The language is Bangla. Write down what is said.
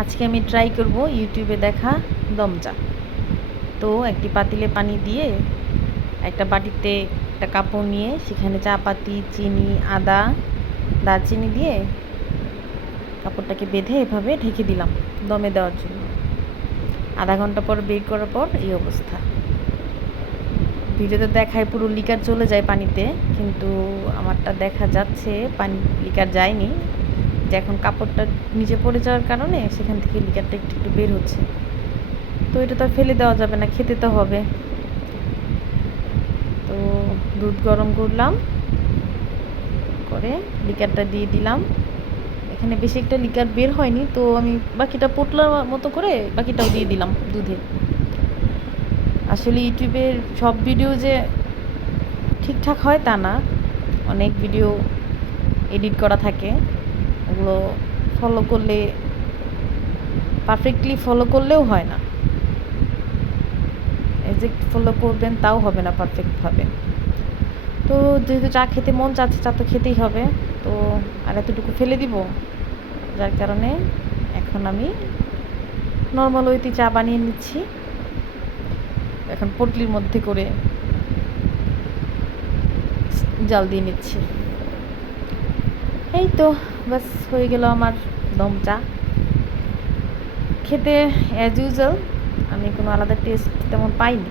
আজকে আমি ট্রাই করব ইউটিউবে দেখা দম চা। তো একটি পাতিলে পানি দিয়ে একটা বাটিতে একটা কাপড় নিয়ে সেখানে চা পাতি, চিনি, আদা, দারচিনি দিয়ে কাপড়টাকে বেঁধে এভাবে ঢেকে দিলাম দমে দেওয়ার জন্য। আধা ঘন্টা পর বের করার পর এই অবস্থা। ভিডিওতে দেখায় পুরো লিকার চলে যায় পানিতে, কিন্তু আমারটা দেখা যাচ্ছে পানি লিকার যায়নি, যে এখন কাপড়টা নিচে পড়ে যাওয়ার কারণে সেখান থেকে লিকারটা একটু একটু বের হচ্ছে। তো এটা তো আর ফেলে দেওয়া যাবে না, খেতে তো হবে। তো দুধ গরম করলাম, করে লিকারটা দিয়ে দিলাম। এখানে বেশি একটা লিকার বের হয়নি, তো আমি বাকিটা পোটলার মতো করে বাকিটাও দিয়ে দিলাম দুধে। আসলে ইউটিউবের সব ভিডিও যে ঠিকঠাক হয় তা না, অনেক ভিডিও এডিট করা থাকে, ওগুলো ফলো করলে পারফেক্টলি ফলো করলেও হয় না, এক্সাক্ট ফলো করবেন তাও হবে না পারফেক্টভাবে। তো যেহেতু চা খেতে মন চাচ্ছে, চা তো খেতেই হবে, তো আর এতটুকু ফেলে দিব, যার কারণে এখন আমি নর্মাল ওইতে চা বানিয়ে নিচ্ছি। এখন পটলির মধ্যে করে জাল দিয়ে নিচ্ছি। এই তো বাস হয়ে গেল আমার দম চা। খেতে অ্যাজ ইউজুয়াল, আমি কোনো আলাদা টেস্ট তেমন পাইনি।